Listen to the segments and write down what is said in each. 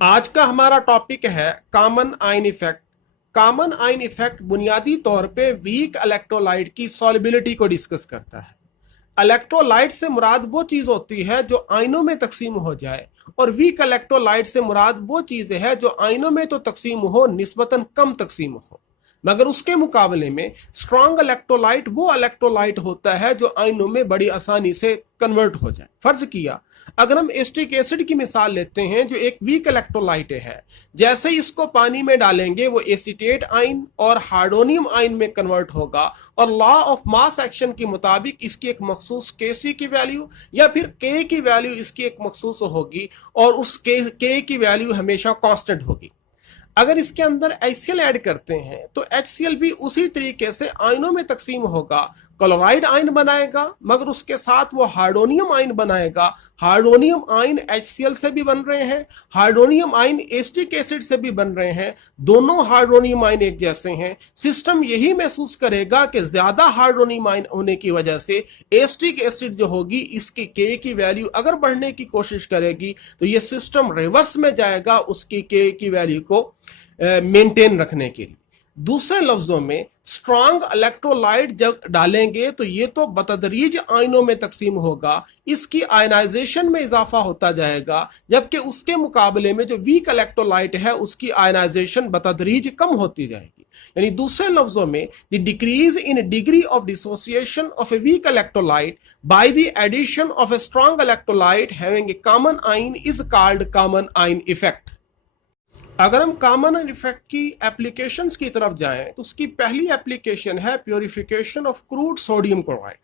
आज का हमारा टॉपिक है common ion effect. Common ion effect बुनियादी तौर पे वीक इलेक्ट्रोलाइट की सॉल्युबिलिटी को डिस्कस करता है। इलेक्ट्रोलाइट से मुराद वो चीज होती है जो आयनों में तकसीम हो जाए, और वीक इलेक्ट्रोलाइट से मुराद वो चीज है जो आयनों में तो तकसीम हो, निस्बतन कम तकसीम हो। मगर उसके मुकाबले में स्ट्रॉन्ग इलेक्ट्रोलाइट वो इलेक्ट्रोलाइट होता है जो आयनों में बड़ी आसानी से कन्वर्ट हो जाए। फर्ज किया अगर हम एस्टिक एसिड की मिसाल लेते हैं जो एक वीक इलेक्ट्रोलाइट है, जैसे ही इसको पानी में डालेंगे वो एसीटेट आयन और हार्डोनियम आयन में कन्वर्ट होगा, और लॉ ऑफ मास एक्शन के मुताबिक इसकी एक मखसूस Kc की वैल्यू या फिर K की वैल्यू इसकी एक मखसूस होगी, और उस K की वैल्यू हमेशा कांस्टेंट होगी। अगर इसके अंदर HCl ऐड करते हैं तो HCl भी उसी तरीके से आयनों में तकसीम होगा, क्लोराइड आयन बनाएगा, मगर उसके साथ वो हार्डोनियम आयन बनाएगा। हार्डोनियम आयन HCl से भी बन रहे हैं, हार्डोनियम आयन एस्टिक एसिड से भी बन रहे हैं, दोनों हार्डोनियम आयन एक जैसे हैं। सिस्टम यही महसूस करेगा कि ज्यादा हार्डोनियम आयन होने की वजह से एस्टिक एसिड जो होगी इसकी K की वैल्यू अगर बढ़ने की कोशिश करेगी तो ये सिस्टम रिवर्स में जाएगा उसकी K की वैल्यू को मेंटेन रखने के लिए। दूसरे लफ्जों में स्ट्रॉन्ग इलेक्ट्रोलाइट जब डालेंगे तो ये तो बतदरीज आयनों में तकसीम होगा, इसकी आयनाइजेशन में इजाफा होता जाएगा, जबकि उसके मुकाबले में जो वीक इलेक्ट्रोलाइट है उसकी आयनाइजेशन बतदरीज कम होती जाएगी। यानी दूसरे लफ्जों में the decrease in degree of dissociation of a weak electrolyte by the addition of a strong electrolyte having a common ion is called common ion effect. अगर हम कॉमन आयन इफेक्ट की एप्लीकेशंस की तरफ जाएं तो उसकी पहली एप्लीकेशन है purification of crude sodium chloride.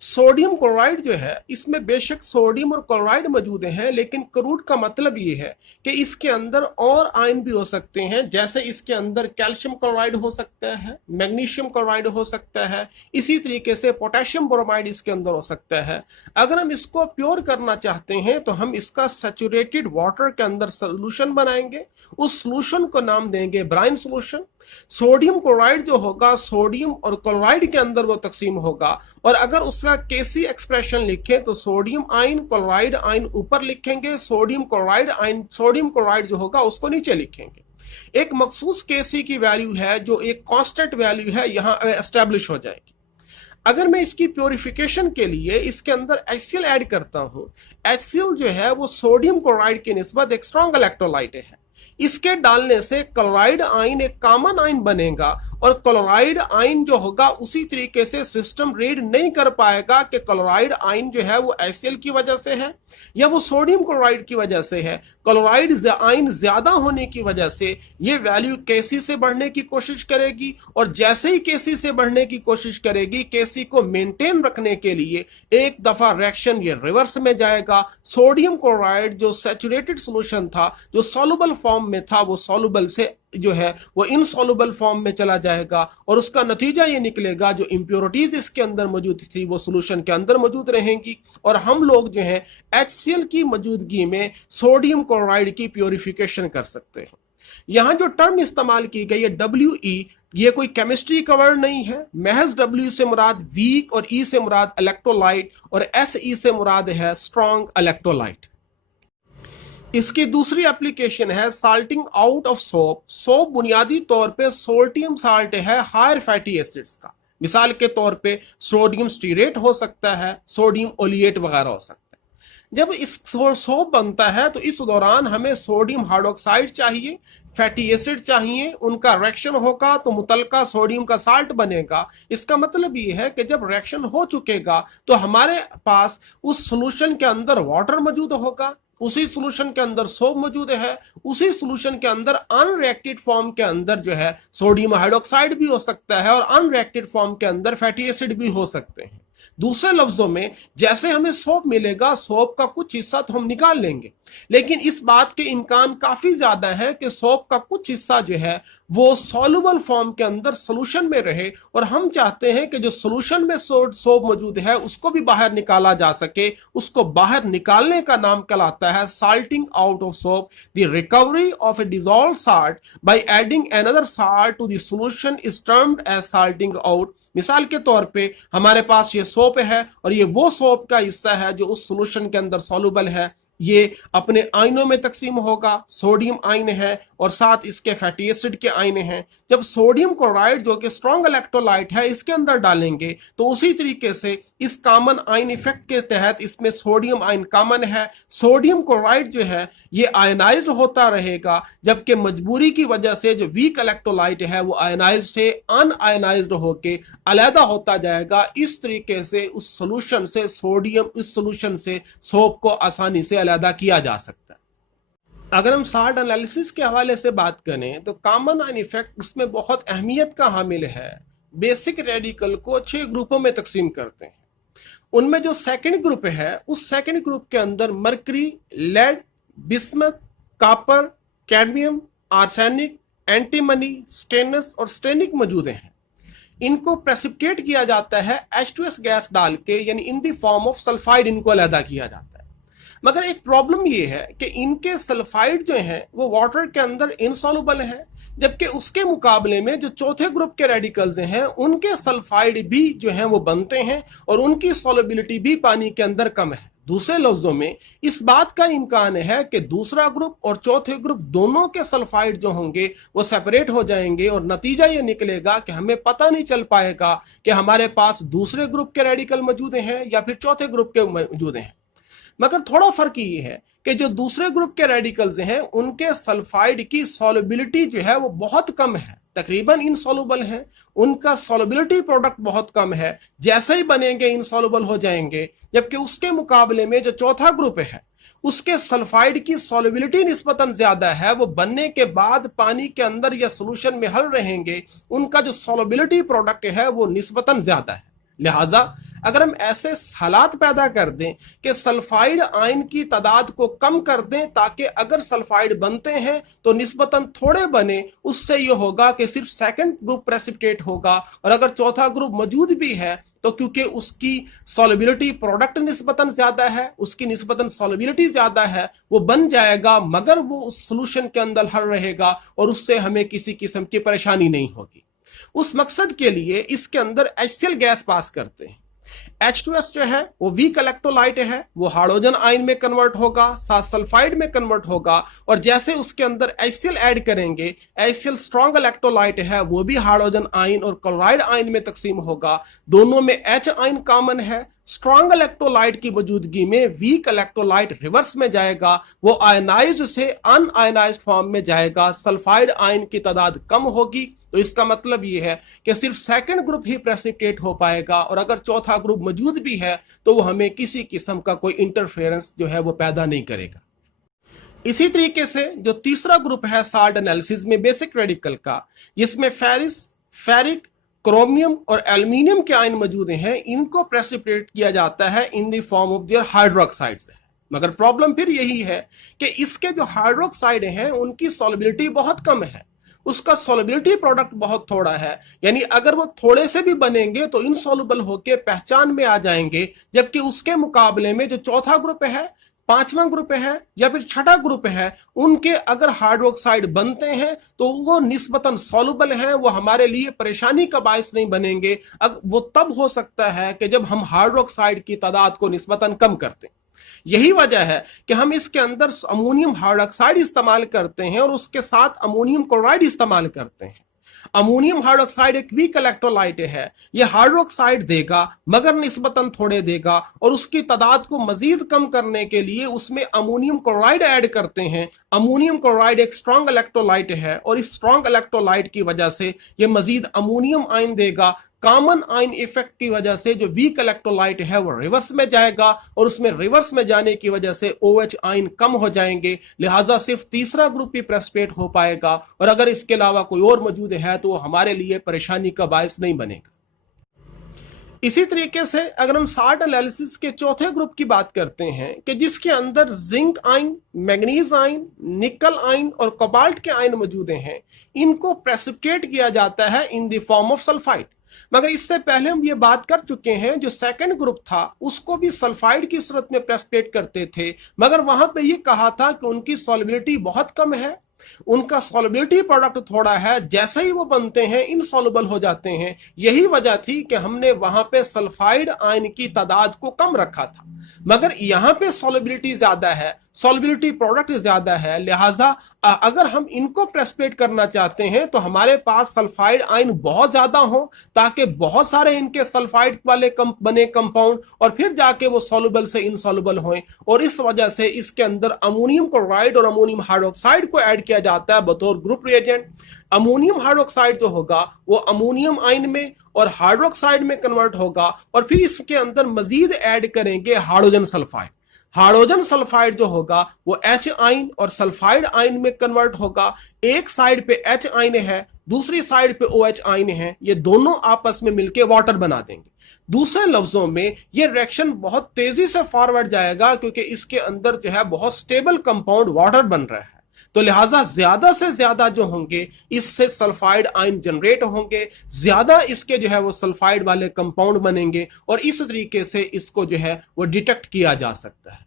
Sodium chloride जो है इसमें बेशक सोडियम और क्लोराइड मौजूद हैं, लेकिन क्रूड का मतलब ये है कि इसके अंदर और आयन भी हो सकते हैं, जैसे इसके अंदर कैल्शियम क्लोराइड हो सकता है, मैग्नीशियम क्लोराइड हो सकता है, इसी तरीके से पोटेशियम ब्रोमाइड इसके अंदर हो सकता है। अगर हम इसको प्योर करना चाहते हैं तो हम इसका सैचुरेटेड वाटर के अंदर सोल्यूशन बनाएंगे, उस सोल्यूशन को नाम देंगे ब्राइन सोल्यूशन। सोडियम क्लोराइड जो होगा सोडियम और क्लोराइड के अंदर वो तकसीम होगा, और अगर उसका Kc एक्सप्रेशन लिखें तो सोडियम आयन क्लोराइड आयन ऊपर लिखेंगे, sodium chloride ion sodium chloride जो होगा उसको नीचे लिखेंगे। एक मखसूस Kc की वैल्यू है जो एक कांस्टेंट वैल्यू है यहां एस्टेब्लिश हो जाएगी। अगर मैं इसकी प्योरिफिकेशन के लिए इसके अंदर HCl ऐड करता हूं, HCl जो है वो सोडियम क्लोराइड की निस्बत एक स्ट्रॉन्ग इलेक्ट्रोलाइट है, इसके डालने से क्लोराइड आयन एक कॉमन आयन बनेगा, और क्लोराइड आयन जो होगा उसी तरीके से सिस्टम रीड नहीं कर पाएगा कि क्लोराइड आयन जो है वो HCl की वजह से है या वो सोडियम क्लोराइड की वजह से है। क्लोराइड आयन ज्यादा होने की वजह से ये वैल्यू Kc से बढ़ने की कोशिश करेगी, और जैसे ही Kc से बढ़ने की कोशिश करेगी Kc को मेंटेन रखने के लिए एक दफा रिएक्शन ये रिवर्स में जाएगा। सोडियम क्लोराइड जो सैचुरेटेड सोल्यूशन था, जो सॉल्युबल फॉर्म में था, वो सॉल्युबल से जो है वो इनसॉल्युबल फॉर्म में चला जाएगा, और उसका नतीजा ये निकलेगा जो इंप्योरिटीज इसके अंदर मौजूद थी वो सोल्यूशन के अंदर मौजूद रहेंगी, और हम लोग जो है HCl की मौजूदगी में सोडियम क्लोराइड की प्योरिफिकेशन कर सकते हैं। यहां जो टर्म इस्तेमाल की गई है WE, ये कोई केमिस्ट्री का वर्ड नहीं है, महज W से मुराद वीक और E से मुराद इलेक्ट्रोलाइट और SE से मुराद है स्ट्रॉन्ग इलेक्ट्रोलाइट। इसकी दूसरी एप्लीकेशन है salting out of soap. Soap बुनियादी तौर पे सोल्टियम साल्ट है हायर फैटी एसिड्स का, मिसाल के तौर पे सोडियम स्टीरेट हो सकता है, सोडियम ओलिएट वगैरह हो सकता है। जब इस सोप बनता है तो इस दौरान हमें सोडियम हाइड्रोक्साइड चाहिए, फैटी एसिड चाहिए, उनका रिएक्शन होगा तो मुतलका सोडियम का साल्ट बनेगा। इसका मतलब ये है कि जब रिएक्शन हो चुकेगा तो हमारे पास उस सोल्यूशन के अंदर वाटर मौजूद होगा, उसी सोल्यूशन के अंदर सोप मौजूद है, उसी सोल्यूशन के अंदर अनरिएक्टेड फॉर्म के अंदर जो है सोडियम हाइड्रोक्साइड भी हो सकता है, और अनरिएक्टेड फॉर्म के अंदर फैटी एसिड भी हो सकते हैं। दूसरे लफ्जों में जैसे हमें सोप मिलेगा, सोप का कुछ हिस्सा तो हम निकाल लेंगे, लेकिन इस बात के इम्कान काफी ज्यादा है कि सोप का कुछ हिस्सा जो है वो सॉल्युबल फॉर्म के अंदर सोल्यूशन में रहे, और हम चाहते हैं कि जो सोल्यूशन में सोप मौजूद है उसको भी बाहर निकाला जा सके। उसको बाहर निकालने का नाम कहलाता है salting out of soap. The recovery of a dissolved salt by adding another salt to the solution is termed as salting out. मिसाल के तौर पे हमारे पास ये सोप है, और ये वो सोप का हिस्सा है जो उस सोल्यूशन के अंदर सॉल्युबल है। ये अपने आयनों में तकसीम होगा। सोडियम आयन है और साथ इसके फैटी एसिड के आयन हैं। जब सोडियम क्लोराइड जो कि स्ट्रॉन्ग इलेक्ट्रोलाइट है इसके अंदर डालेंगे तो उसी तरीके से इस कॉमन आयन इफेक्ट के तहत इसमें सोडियम आयन कॉमन है, सोडियम क्लोराइड जो है ये आयनाइज्ड होता रहेगा, जबकि मजबूरी की वजह से जो वीक इलेक्ट्रोलाइट है वो आयनाइज्ड से अनआयनाइज्ड होके अलहदा होता जाएगा। इस तरीके से उस सोल्यूशन से सोडियम, इस सोल्यूशन से सोप को आसानी से अलहदा किया जा सकता है। अगर हम साल्ट एनालिसिस के हवाले से बात करें तो कॉमन आयन इफेक्ट उसमें बहुत अहमियत का हामिल है। बेसिक रेडिकल को 6 ग्रुपों में तकसीम करते हैं। उनमें जो सेकंड ग्रुप है उस सेकंड ग्रुप के अंदर mercury, lead, bismuth, copper, cadmium, arsenic, antimony, stannous और स्टेनिक मौजूद हैं। इनको प्रेसिपिटेट किया जाता है H2S गैस डाल के, यानी in the form of sulphide इनको अलहदा किया जाता है। मगर एक प्रॉब्लम ये है कि इनके सल्फाइड जो हैं वो वाटर के अंदर इनसॉल्युबल है, जबकि उसके मुकाबले में जो चौथे ग्रुप के रेडिकल्स हैं उनके सल्फाइड भी जो हैं वो बनते हैं और उनकी सॉल्युबिलिटी भी पानी के अंदर कम है। दूसरे लफ्जों में इस बात का इम्कान है कि दूसरा ग्रुप और चौथे ग्रुप दोनों के सल्फाइड जो होंगे वो सेपरेट हो जाएंगे और नतीजा ये निकलेगा कि हमें पता नहीं चल पाएगा कि हमारे पास दूसरे ग्रुप के रेडिकल मौजूद हैं या फिर चौथे ग्रुप के मौजूद हैं। मगर थोड़ा फर्क ये है कि जो दूसरे ग्रुप के रेडिकल्स हैं उनके सल्फाइड की सॉल्युबिलिटी जो है वो बहुत कम है, तकरीबन इनसॉल्युबल है। उनका सॉल्युबिलिटी प्रोडक्ट बहुत कम है, जैसे ही बनेंगे इनसॉल्युबल हो जाएंगे। जबकि उसके मुकाबले में जो चौथा ग्रुप है उसके सल्फाइड की सॉल्युबिलिटी निस्बतन ज्यादा है, वो बनने के बाद पानी के अंदर या सोल्यूशन में हल रहेंगे, उनका जो सॉल्युबिलिटी प्रोडक्ट है वो निस्बतन ज्यादा है। लिहाजा अगर हम ऐसे हालात पैदा कर दें कि सल्फाइड आयन की तादाद को कम कर दें ताकि अगर सल्फाइड बनते हैं तो निस्बतन थोड़े बने, उससे यह होगा कि सिर्फ सेकंड ग्रुप प्रेसिपिटेट होगा और अगर चौथा ग्रुप मौजूद भी है तो क्योंकि उसकी सॉल्युबिलिटी प्रोडक्ट निस्बतन ज्यादा है, उसकी निस्बतन सॉल्युबिलिटी ज्यादा है, वो बन जाएगा मगर वो उस सोल्यूशन के अंदर हल रहेगा और उससे हमें किसी किस्म की परेशानी नहीं होगी। उस मकसद के लिए इसके अंदर HCl गैस पास करते हैं। H2S जो है वो वीक इलेक्ट्रोलाइट है, वो हाइड्रोजन आयन में कन्वर्ट होगा, साथ सल्फाइड में कन्वर्ट होगा और जैसे उसके अंदर HCl ऐड करेंगे, HCl स्ट्रॉन्ग इलेक्ट्रोलाइट है, वो भी हाइड्रोजन आयन और क्लोराइड आयन में तकसीम होगा। दोनों में H आयन कॉमन है। स्ट्रॉन्ग इलेक्ट्रोलाइट की मौजूदगी में वीक इलेक्ट्रोलाइट रिवर्स में जाएगा, वो आयनाइज्ड से अनआयनाइज्ड फॉर्म में जाएगा, सल्फाइड आयन की तादाद कम होगी। तो इसका मतलब यह है कि सिर्फ सेकंड ग्रुप ही प्रेसिपिटेट हो पाएगा और अगर चौथा ग्रुप मौजूद भी है तो वो हमें किसी किस्म का कोई इंटरफेरेंस जो है वो पैदा नहीं करेगा। इसी तरीके से जो तीसरा ग्रुप है साल्ट एनालिसिस में बेसिक रेडिकल का, जिसमें फेरिस, फेरिक, क्रोमियम और एल्यूमिनियम के आयन मौजूद हैं, इनको प्रेसिपिटेट किया जाता है in the form of their hydroxides. मगर प्रॉब्लम फिर यही है कि इसके जो हाइड्रोक्साइड हैं उनकी सॉल्युबिलिटी बहुत कम है, उसका सॉल्युबिलिटी प्रोडक्ट बहुत थोड़ा है, यानी अगर वो थोड़े से भी बनेंगे तो इनसॉल्युबल होके पहचान में आ जाएंगे। जबकि उसके मुकाबले में जो चौथा ग्रुप है, पांचवा ग्रुप है या फिर छठा ग्रुप है, उनके अगर हाइड्रोक्साइड बनते हैं तो वो निस्बतन सॉल्युबल हैं, वो हमारे लिए परेशानी का बायस नहीं बनेंगे। वो तब हो सकता है कि जब हम हाइड्रोक्साइड की तादाद को निस्बतन कम करते हैं। यही वजह है कि हम इसके अंदर अमोनियम हाइड्रोक्साइड इस्तेमाल करते हैं और उसके साथ अमोनियम क्लोराइड इस्तेमाल करते हैं। अमोनियम हाइड्रोक्साइड एक वीक इलेक्ट्रोलाइट है, यह हाइड्रोक्साइड देगा मगर निस्बतन थोड़े देगा और उसकी तादाद को मजीद कम करने के लिए उसमें अमोनियम क्लोराइड ऐड करते हैं। अमोनियम क्लोराइड एक स्ट्रॉन्ग इलेक्ट्रोलाइट है और इस स्ट्रॉन्ग इलेक्ट्रोलाइट की वजह से यह मजीद अमोनियम आयन देगा। कॉमन आयन इफेक्ट की वजह से जो वीक इलेक्ट्रोलाइट है वो रिवर्स में जाएगा और उसमें रिवर्स में जाने की वजह से OH आयन कम हो जाएंगे। लिहाजा सिर्फ तीसरा ग्रुप ही प्रेसिपिटेट हो पाएगा और अगर इसके अलावा कोई और मौजूद है तो वो हमारे लिए परेशानी का बायस नहीं बनेगा। इसी तरीके से अगर हम साल्ट एनालिसिस के चौथे ग्रुप की बात करते हैं कि जिसके अंदर जिंक आयन, मैग्नीज आयन, निकल आयन और कोबाल्ट के आयन मौजूद हैं, इनको प्रेसिपिटेट किया जाता है in the form of sulphide. मगर इससे पहले हम ये बात कर चुके हैं जो सेकंड ग्रुप था उसको भी सल्फाइड की सूरत में प्रेसिपिटेट करते थे, मगर वहां पे ये कहा था कि उनकी सॉल्युबिलिटी बहुत कम है, उनका सॉल्युबिलिटी प्रोडक्ट थोड़ा है, जैसे ही वो बनते हैं इनसॉल्युबल हो जाते हैं। यही वजह थी कि हमने वहां पे सल्फाइड आयन की तादाद को कम रखा था। मगर यहां पे सॉल्युबिलिटी ज्यादा है सॉल्युबिलिटी प्रोडक्ट ज्यादा है, लिहाजा अगर हम इनको प्रेसिपिटेट करना चाहते हैं तो हमारे पास सल्फाइड आयन बहुत ज्यादा हो, ताकि बहुत सारे इनके सल्फाइड वाले बने कंपाउंड और फिर जाके वो सॉल्युबल से इनसॉल्युबल हों, और इस वजह से इसके अंदर अमोनियम क्लोराइड और अमोनियम हाइड्रोक्साइड को ऐड किया जाता है बतौर ग्रुप रिएजेंट। अमोनियम हाइड्रोक्साइड जो होगा वो अमोनियम आयन में और हाइड्रोक्साइड में कन्वर्ट होगा, और फिर इसके अंदर मजीद ऐड करेंगे हाइड्रोजन सल्फाइड। हाइड्रोजन सल्फाइड जो होगा वो H आयन और सल्फाइड आयन में कन्वर्ट होगा। एक साइड पे H आयन है, दूसरी साइड पे OH आयन है, ये दोनों आपस में मिलकर वाटर बना देंगे। दूसरे लफ्जों में ये रिएक्शन बहुत तेजी से फॉरवर्ड जाएगा, क्योंकि इसके अंदर जो है बहुत स्टेबल कंपाउंड वाटर बन रहा है, तो लिहाजा ज्यादा से ज्यादा जो होंगे इससे सल्फाइड आयन जनरेट होंगे, ज्यादा इसके जो है वो सल्फाइड वाले कंपाउंड बनेंगे, और इस तरीके से इसको जो है वो डिटेक्ट किया जा सकता है।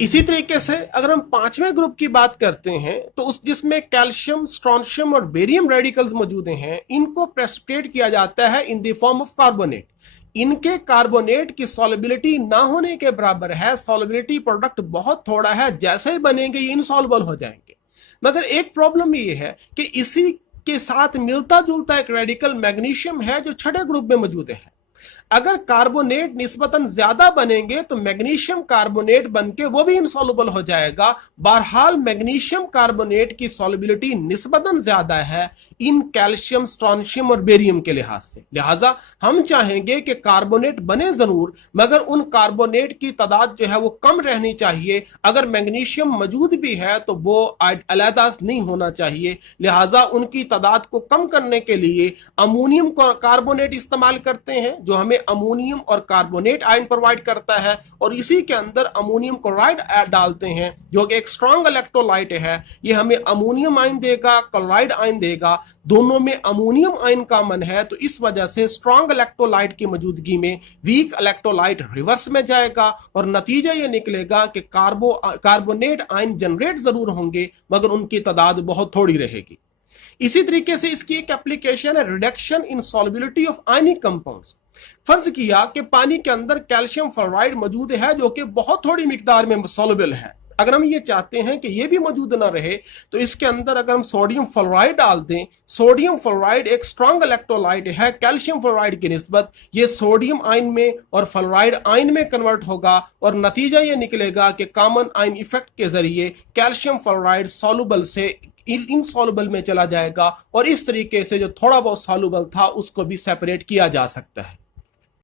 इसी तरीके से अगर हम पांचवें ग्रुप की बात करते हैं तो उस जिसमें कैल्शियम, स्ट्रोंशियम और बेरियम रेडिकल्स मौजूद हैं, इनको प्रेसिपिटेट किया जाता है in the form of carbonate. इनके कार्बोनेट की सॉल्युबिलिटी ना होने के बराबर है, सॉल्युबिलिटी प्रोडक्ट बहुत थोड़ा है, जैसे ही बनेंगे ये इनसॉल्युबल हो जाएंगे। मगर एक प्रॉब्लम ये है कि इसी के साथ मिलता जुलता एक रेडिकल मैग्नीशियम है जो छठे ग्रुप में मौजूद है। अगर कार्बोनेट निस्बतन ज्यादा बनेंगे तो मैग्नीशियम कार्बोनेट बनके वो भी इनसॉल्युबल हो जाएगा। बहरहाल मैग्नीशियम कार्बोनेट की सॉल्युबिलिटी निस्बतन ज्यादा है इन कैल्शियम, स्ट्रोंशियम और बेरियम के लिहाज से, लिहाजा हम चाहेंगे कि कार्बोनेट बने जरूर, मगर उन कार्बोनेट की तादाद जो है वो कम रहनी चाहिए। अगर मैग्नीशियम मौजूद भी है तो वो अलहदा नहीं होना चाहिए, लिहाजा उनकी तादाद को कम करने के लिए अमोनियम कार्बोनेट इस्तेमाल करते हैं, जो हमें अमोनियम और कार्बोनेट आयन प्रोवाइड करता है, और इसी के अंदर अमोनियम क्लोराइड डालते हैं जो कि एक स्ट्रॉन्ग इलेक्ट्रोलाइट है। ये हमें अमोनियम आयन देगा, क्लोराइड आयन देगा, दोनों में अमोनियम आयन कॉमन है, तो इस वजह से स्ट्रॉन्ग इलेक्ट्रोलाइट की मौजूदगी में वीक इलेक्ट्रोलाइट रिवर्स में जाएगा, और नतीजा ये निकलेगा कि कार्बोनेट आयन जनरेट जरूर होंगे मगर उनकी तादाद बहुत थोड़ी रहेगी। इसी तरीके से इसकी एक एप्लीकेशन है reduction in solubility of ionic compounds. फर्ज किया कि पानी के अंदर कैल्शियम फ्लोराइड मौजूद है जो कि बहुत थोड़ी मिकदार में सॉल्युबल है। अगर हम ये चाहते हैं कि ये भी मौजूद ना रहे तो इसके अंदर अगर हम सोडियम फ्लोराइड डाल दें, सोडियम फ्लोराइड एक स्ट्रॉन्ग इलेक्ट्रोलाइट है कैल्शियम फ्लोराइड की निस्बत, ये सोडियम आयन में और फ्लोराइड आयन में कन्वर्ट होगा, और नतीजा ये निकलेगा कि कॉमन आयन इफेक्ट के जरिए कैल्शियम फ्लोराइड सॉल्युबल से इनसॉल्युबल में चला जाएगा, और इस तरीके से जो थोड़ा बहुत सॉल्युबल था उसको भी सेपरेट किया जा सकता है।